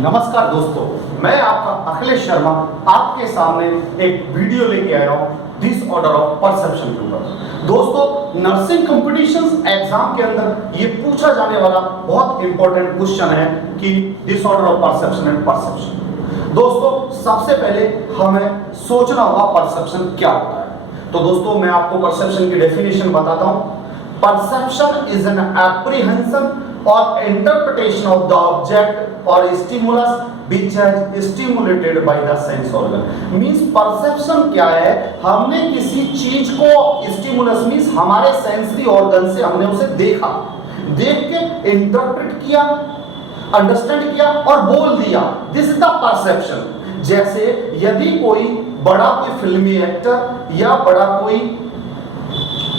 नमस्कार दोस्तों, मैं आपका अखिलेश शर्मा आपके सामने एक वीडियो लेके आया हूँ डिसऑर्डर ऑफ परसेप्शन के ऊपर। दोस्तों, नर्सिंग कॉम्पिटिशन्स एग्जाम के अंदर ये पूछा जाने वाला बहुत इंपॉर्टेंट क्वेश्चन है कि disorder of perception and perception. दोस्तों, सबसे पहले हमें सोचना होगा परसेप्शन क्या होता है। तो दोस्तों, मैं आपको परसेप्शन की डेफिनेशन बताता हूँ। Perception is an apprehension or interpretation of the object or stimulus which has stimulated by the sense organ। means perception क्या है? हमने किसी चीज को stimulus means हमारे सेंसरी ऑर्गन से हमने उसे देखा, देख के इंटरप्रेट किया, अंडरस्टैंड किया और बोल दिया। This is the perception. जैसे यदि कोई बड़ा कोई फिल्मी एक्टर या बड़ा कोई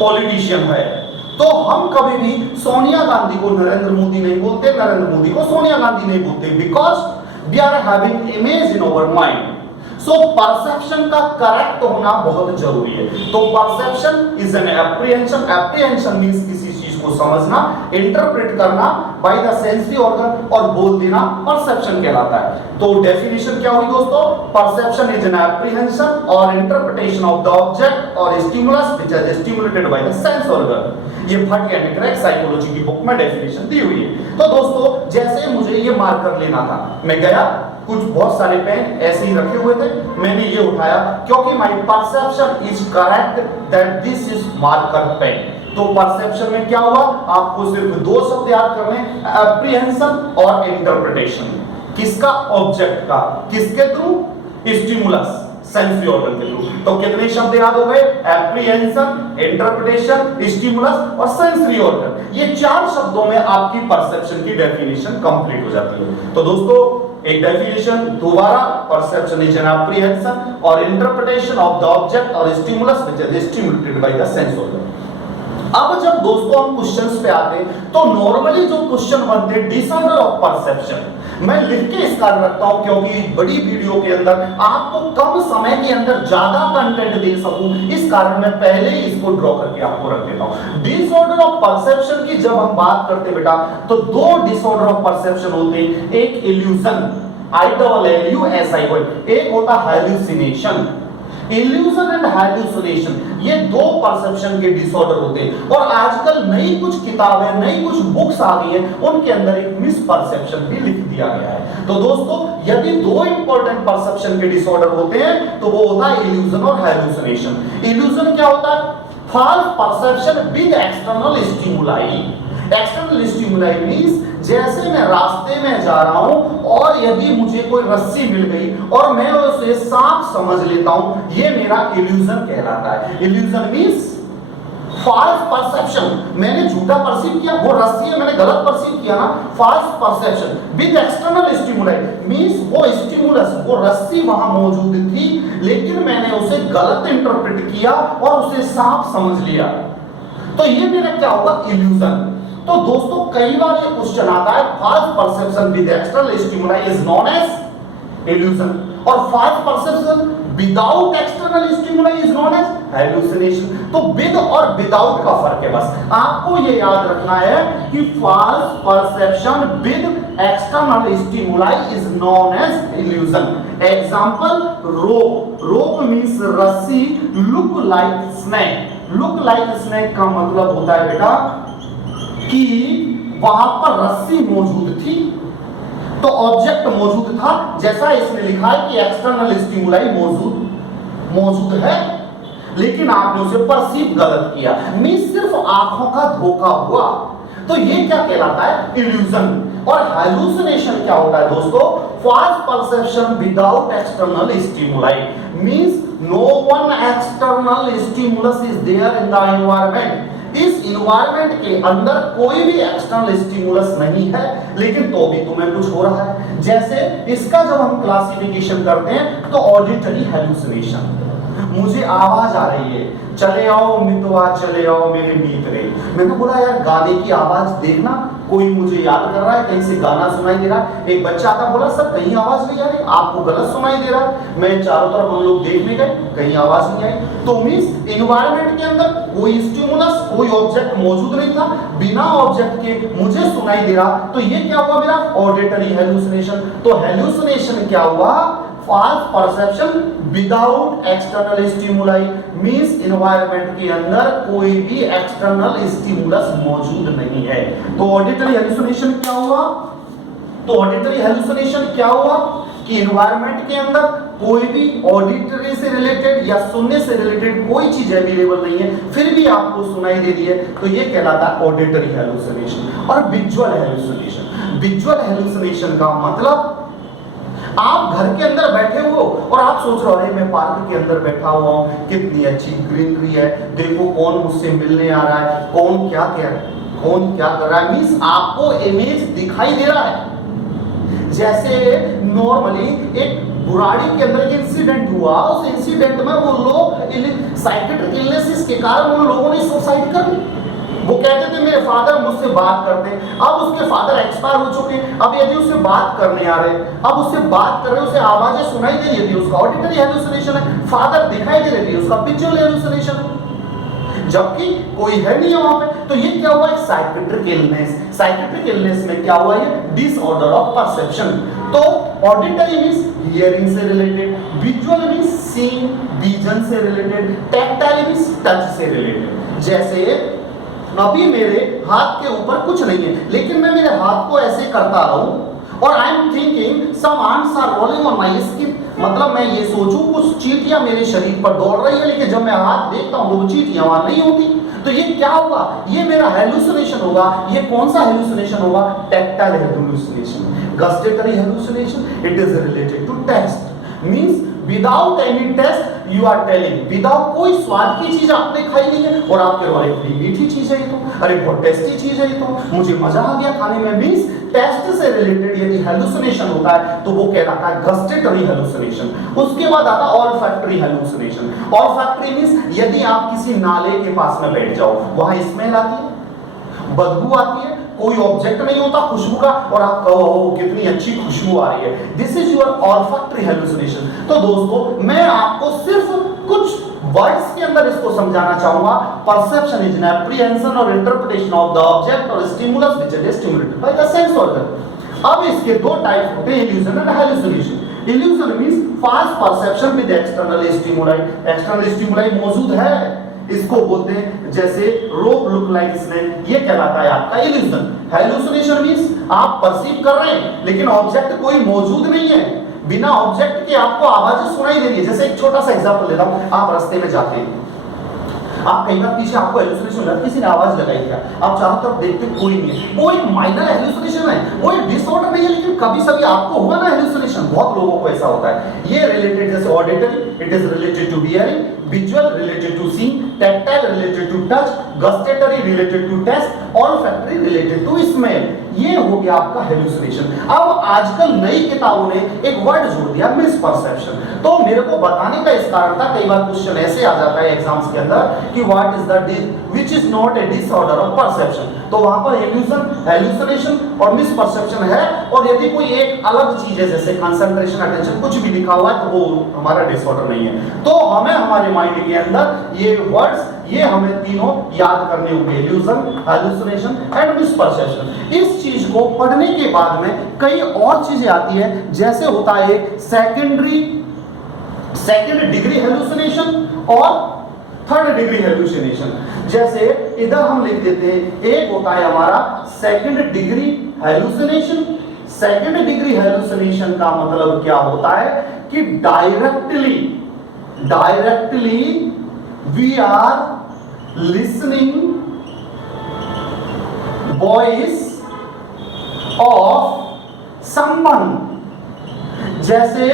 पॉलिटिशियन है तो हम कभी भी सोनिया गांधी को नरेंद्र मोदी नहीं बोलते, नरेंद्र मोदी को सोनिया गांधी नहीं बोलते, because we are having image in our mind. So perception का करेक्ट होना बहुत जरूरी है। तो perception is an apprehension. Apprehension means किसी चीज को समझना, इंटरप्रेट करना बाय द सेंसरी ऑर्गन और बोल देना परसेप्शन कहलाता है। तो डेफिनेशन क्या हुई दोस्तों? परसेप्शन इज एन एप्रीहेंशन और इंटरप्रिटेशन ऑफ द ऑब्जेक्ट और stimulus which is stimulated by the sense organ. ये भट्ट एंड क्रेक साइकोलॉजी की बुक में डेफिनेशन दी हुई है। तो दोस्तों, जैसे मुझे ये मार्कर लेना था, मैं गया, कुछ बहुत सारे पेन ऐसे ही रखे हुए थे, मैंने ये उठाया क्योंकि my perception is correct that this is marker pen. तो परसेप्शन में क्या हुआ? आपको सिर्फ दो शब्द याद करने, एप्रीहेंशन और इंटरप्रिटेशन। किसका? ऑब्जेक्ट का। किसके थ्रू? स्टिमुलस, सेंसरी ऑर्गन के थ्रू। तो कितने शब्द याद हो गए? एप्रीहेंशन, इंटरप्रिटेशन, स्टिमुलस और सेंसरी ऑर्गन। ये चार शब्दों में आपकी परसेप्शन की डेफिनेशन कंप्लीट हो जाती है। तो दोस्तों, एक डेफिनेशन दोबारा, परसेप्शन इज एन एप्रीहेंशन और इंटरप्रिटेशन ऑफ द ऑब्जेक्ट और stimulus which is stimulated by the sense organ. अब जब दोस्तों हम क्वेश्चंस पे आते हैं तो नॉर्मली जो क्वेश्चन बनते हैं डिसऑर्डर ऑफ परसेप्शन, मैं लिख के इस कारण रखता हूं क्योंकि बड़ी वीडियो के अंदर आपको कम समय के अंदर ज्यादा कंटेंट दे सकूं, इस कारण मैं पहले ही इसको ड्रॉ करके आपको रख देता हूं। डिसऑर्डर ऑफ परसेप्शन की जब हम बात करते बेटा, तो दो डिसऑर्डर ऑफ परसेप्शन होते हैं। एक इल्यूजन, ILLUSION, एक होता हैल्यूसिनेशन। इल्यूजन एंड हैल्यूसिनेशन, ये दो परसेप्शन के डिसऑर्डर होते हैं। और आजकल नई कुछ किताबें, नई कुछ बुक्स आ गई हैं, उनके अंदर एक मिस परसेप्शन भी लिख दिया गया है। तो दोस्तों, यदि दो इंपॉर्टेंट परसेप्शन के डिसऑर्डर होते हैं तो वो होता है इल्यूजन और हैल्यूसिनेशन। इल्यूजन क्या होता है? False perception with external stimuli. External stimuli means जैसे मैं रास्ते में जा रहा हूं और यदि मुझे कोई रस्सी मिल गई और मैं उसे सांप समझ लेता हूं, ये मेरा इल्यूजन कहलाता है। इल्यूजन मींस फॉल्स परसेप्शन, मैंने झूठा परसीव किया, वो रस्सी है, मैंने गलत परसीव किया ना, false perception with external stimuli means वो स्टिमुलस, वो रस्सी वहां मौजूद थी लेकिन मैंने उसे गलत इंटरप्रेट किया और उसे सांप समझ लिया, तो ये मेरा क्या होगा? इल्यूजन। तो दोस्तों, कई बार ये क्वेश्चन आता है, false perception with external stimuli is known as illusion और false perception without external stimuli is known as hallucination. तो विद और विदाउट का फर्क है, बस आपको ये याद रखना है कि false perception with external stimuli is known as illusion. Example, rope. Rope means रस्सी। Look like snake. Look like snake का मतलब होता है बेटा कि वहां पर रस्सी मौजूद थी, तो ऑब्जेक्ट मौजूद था, जैसा इसने लिखा है कि एक्सटर्नल स्टिमुलाई मौजूद है लेकिन आपने उसे परसीव गलत किया, मींस सिर्फ आंखों का धोखा हुआ। तो ये क्या कहलाता है? इल्यूजन। और हैल्यूसिनेशन क्या होता है दोस्तों? False perception without external stimuli means no one external stimulus is there in the environment. इस इन्वायरमेंट के अंदर कोई भी एक्सटर्नल स्टिमुलस नहीं है लेकिन तो भी तुम्हें कुछ हो रहा है। जैसे इसका जब हम क्लासिफिकेशन करते हैं तो ऑडिटरी हैल्यूसिनेशन, मुझे आवाज आ रही है, चले आओ मितवा चले आओ मेरे मीत रे, मैंने बोला यार गाने की आवाज देखना कोई मुझे याद कर रहा है, कहीं से गाना सुनाई दे रहा है। एक बच्चा आता बोला सर कहीं आवाज नहीं आ रही, आपको गलत सुनाई दे रहा है। मैं चारों तरफ हम लोग देखने गए, कहीं आवाज नहीं आई। तो मींस एनवायरनमेंट के अंदर कोई स्टिमुलस, कोई ऑब्जेक्ट मौजूद नहीं था, बिना ऑब्जेक्ट के मुझे सुनाई दे रहा। तो ये क्या हुआ मेरा ऑडिटरी हेलुसिनेशन। तो हेलुसिनेशन क्या हुआ, false perception without external stimuli, means environment के अंदर कोई भी external stimulus मौजूद नहीं है। तो auditory hallucination क्या हुआ, तो auditory hallucination क्या हुआ कि environment के अंदर कोई भी ऑडिटरी से रिलेटेड या सुनने से रिलेटेड कोई चीज अवेलेबल नहीं है, फिर भी आपको सुनाई दे रही है, तो ये कहलाता है ऑडिटरी हेलुसिनेशन। और विजुअल हेलुसिनेशन, विजुअल हेलुसिनेशन का मतलब आप घर के अंदर बैठे हो और आप सोच रहे हो अरे मैं पार्क के अंदर बैठा हुआ हूँ, कितनी अच्छी ग्रीनरी है, देखो कौन मुझसे मिलने आ रहा है, कौन क्या कर रहा है। मींस आपको इमेज दिखाई दे रहा है। जैसे नॉर्मली एक बुराड़ी के अंदर एक इंसिडेंट हुआ, उस इंसिडेंट में वो लोग साइकियाट्रिक इलनेसेस के कारण उन लोगों ने सुसाइड कर ली। वो कहते थे मेरे फादर मुझसे बात करते, अब उसके फादर एक्सपायर हो चुके, अब यदि उससे बात करने आ रहे, अब उससे बात कर रहे, उसे आवाजें सुनाई दे रही थी, उसका ऑडिटरी हेलुसिनेशन है। फादर दिखाई दे रही थी, उसका विजुअल हेलुसिनेशन है, जबकि कोई है नहीं है वहां पे। तो ये क्या हुआ, एक साइकियाट्रिक इलनेस। साइकियाट्रिक इलनेस में क्या हुआ, ये डिसऑर्डर ऑफ परसेप्शन। तो ऑडिटरी मींस हियरिंग से related, visual means seeing vision से रिलेटेड, टैक्टाइल मींस टच से रिलेटेड। जैसे अभी मेरे हाथ के ऊपर कुछ नहीं है, लेकिन मैं मेरे हाथ को ऐसे करता रहूं और I am thinking some ants are rolling on my skin, मतलब मैं ये सोचूं कुछ चींटियां मेरे शरीर पर दौड़ रही है, लेकिन जब मैं हाथ देखता हूं तो वो चींटियां वहां नहीं होती। तो ये क्या होगा, ये मेरा हेलुसिनेशन होगा। ये कौन सा हेलुसिनेशन होगा, tactile hallucination. Gustatory hallucination, it is related to taste, means without any taste you are telling, without कोई स्वाद की चीज आपने खाई नहीं है और आप कह रहे हो बड़ी मीठी चीज है ये तो, अरे बहुत टेस्टी चीज है ये तो, मुझे मजा आ गया खाने में। मींस टेस्ट से रिलेटेड यदि हेलुसिनेशन होता है तो वो कहलाता है गस्टेटरी हेलुसिनेशन। उसके बाद आता है ऑल्फैक्टरी हेलुसिनेशन। ऑल्फैक्टरी मींस यदि आप किसी नाले के पास में बैठ जाओ, वहां स्मेल आती है, बदबू आती है, कोई ऑब्जेक्ट नहीं होता खुशबू का, और आप कहो ओ कितनी अच्छी खुशबू आ रही है, this is your olfactory hallucination. तो दोस्तों मैं आपको सिर्फ कुछ वर्ड्स के अंदर इसको समझाना चाहूंगा। परसेप्शन इज एन एप्रीहेंशन और इंटरप्रिटेशन ऑफ द ऑब्जेक्ट और stimulus which is stimulated by the sense organ. अब इसके दो टाइप होते हैं, illusion and hallucination. Illusion means fast perception with external stimuli, external stimuli मौजूद है, इसको बोलते हैं जैसे रोप लुक लाइक स्नेक, ये कहलाता है आपका इल्यूजन। हेलुसिनेशन मींस आप परसीव कर रहे हैं लेकिन ऑब्जेक्ट कोई मौजूद नहीं है, बिना ऑब्जेक्ट के आपको आवाजें सुनाई दे रही है। जैसे एक छोटा सा एग्जांपल देता हूं, आप रास्ते में जाते हैं, आप कई बार पीछे आपको हेलुसिनेशन हो जाता है, किसी ने आवाज लगाई क्या, आप चारों तरफ देखते कोई नहीं है, वो एक माइनर हेलुसिनेशन है, वो एक डिसऑर्डर नहीं है, लेकिन कभी सभी आपको हुआ ना हेलुसिनेशन, बहुत लोगों को ऐसा होता है। ये रिलेटेड जैसे auditory, it is related to hearing, visual related to seeing, tactile related to touch, gustatory related to taste, olfactory related to smell. ये हो गया आपका हेलुसिनेशन। अब आजकल नई किताबों ने एक वर्ड जोड़ दिया, मिसपरसेप्शन। तो मेरे को बताने का इस कारण था, कई बार क्वेश्चन ऐसे आ जाता है एग्जाम्स के अंदर कि what is the which is not a disorder of perception, तो वहां पर इल्यूजन, हेलुसिनेशन और मिसपरसेप्शन है, और यदि कोई एक अलग चीज है जैसे कंसंट्रेशन, अटेंशन, कुछ भी लिखा हुआ है तो वो हमारा डिसऑर्डर नहीं है। तो हमें हमारे माइंड के अंदर ये वर्ड्स, ये हमें तीनों याद करने होंगे, इल्यूजन, हेलुसिनेशन एंड मिसपरसेप्शन। इस चीज को पढ़ने के बाद में कई और चीजें आती है, जैसे होता है सेकेंड डिग्री हेलुसिनेशन और थर्ड डिग्री हेलुसिनेशन। जैसे इधर हम लिख देते हैं, एक होता है हमारा second degree hallucination. Second degree hallucination का मतलब क्या होता है कि directly we are listening voice of someone, जैसे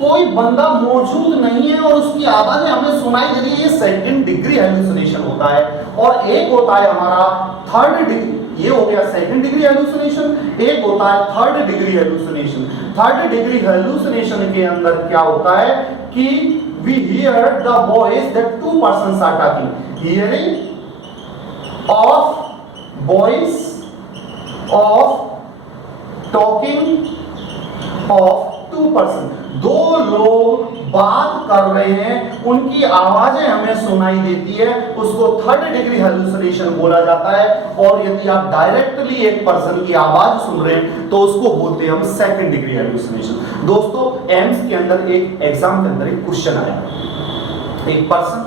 कोई बंदा मौजूद नहीं है और उसकी आवाजें हमें सुनाई दे रही है, ये सेकंड डिग्री हेलुसिनेशन होता है। और एक होता है हमारा थर्ड डिग्री, ये हो गया सेकंड डिग्री हेलुसिनेशन, एक होता है third degree hallucination. Third degree hallucination के अंदर क्या होता है कि we hear the voice that two persons are talking, hearing of voice of talking of two person, दो लोग बात कर रहे हैं, उनकी आवाजें हमें सुनाई देती है, उसको थर्ड डिग्री हेलुसिनेशन बोला जाता है। और यदि आप डायरेक्टली एक पर्सन की आवाज सुन रहे हैं तो उसको बोलते हैं हम सेकंड डिग्री हेलुसिनेशन। दोस्तों एम्स के अंदर एक एग्जाम के अंदर एक क्वेश्चन आया, एक पर्सन,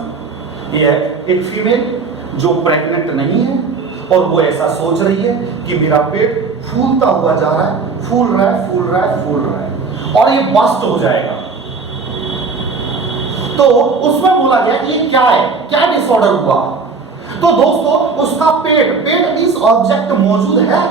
ये एक फीमेल जो प्रेग्नेंट नहीं है और वो ऐसा सोच रही है कि मेरा पेट फूलता हुआ जा रहा है, फूल रहा है, फूल रहा है, फूल रहा है और ये बस्ट हो जाएगा। तो उसमें बोला गया कि ये क्या है, क्या डिसऑर्डर हुआ। तो दोस्तों उसका पेट मींस ऑब्जेक्ट मौजूद है,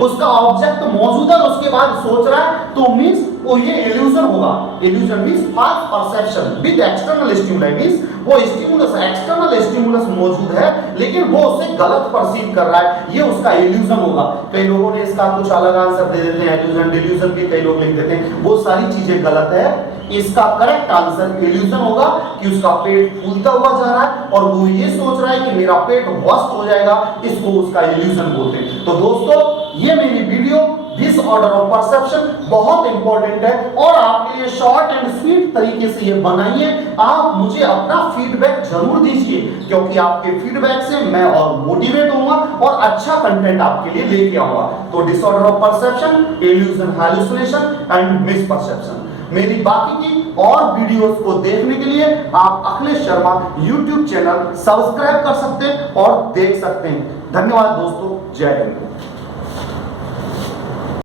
उसका ऑब्जेक्ट मौजूद है और उसके बाद सोच रहा है, तो मींस वो ये इल्यूजन होगा। Illusion means false perception with external stimuli, means वो स्टिमुलस, एक्सटर्नल स्टिमुलस मौजूद है लेकिन वो उसे गलत परसीव कर रहा है, ये उसका इल्यूजन होगा। कई लोगों ने इसका कुछ अलग आंसर दे देते हैं, इल्यूजन डिल्यूजन के कई लोग लिख देते हैं, वो सारी चीजें गलत है। इसका करेक्ट आंसर इल्यूजन होगा कि उसका पेट फूलता हुआ जा रहा है और वो ये सोच रहा है कि मेरा पेट बस्ट हो जाएगा, इसको उसका इल्यूजन बोलते हैं। तो दोस्तों ये मेरी वीडियो डिसऑर्डर ऑफ परसेप्शन बहुत इंपॉर्टेंट है और आपके लिए शॉर्ट एंड स्वीट तरीके से ये बनाइए। आप मुझे अपना फीडबैक जरूर दीजिए क्योंकि आपके फीडबैक से मैं और मोटिवेट होऊंगा और अच्छा कंटेंट आपके लिए लेके आऊंगा। तो disorder of perception, illusion, hallucination and misperception, मेरी बाकी की और वीडियोस को देखने के लिए आप Akhilesh Sharma YouTube channel subscribe कर सकते हैं और देख सकते हैं। धन्यवाद दोस्तों, जय हिंद।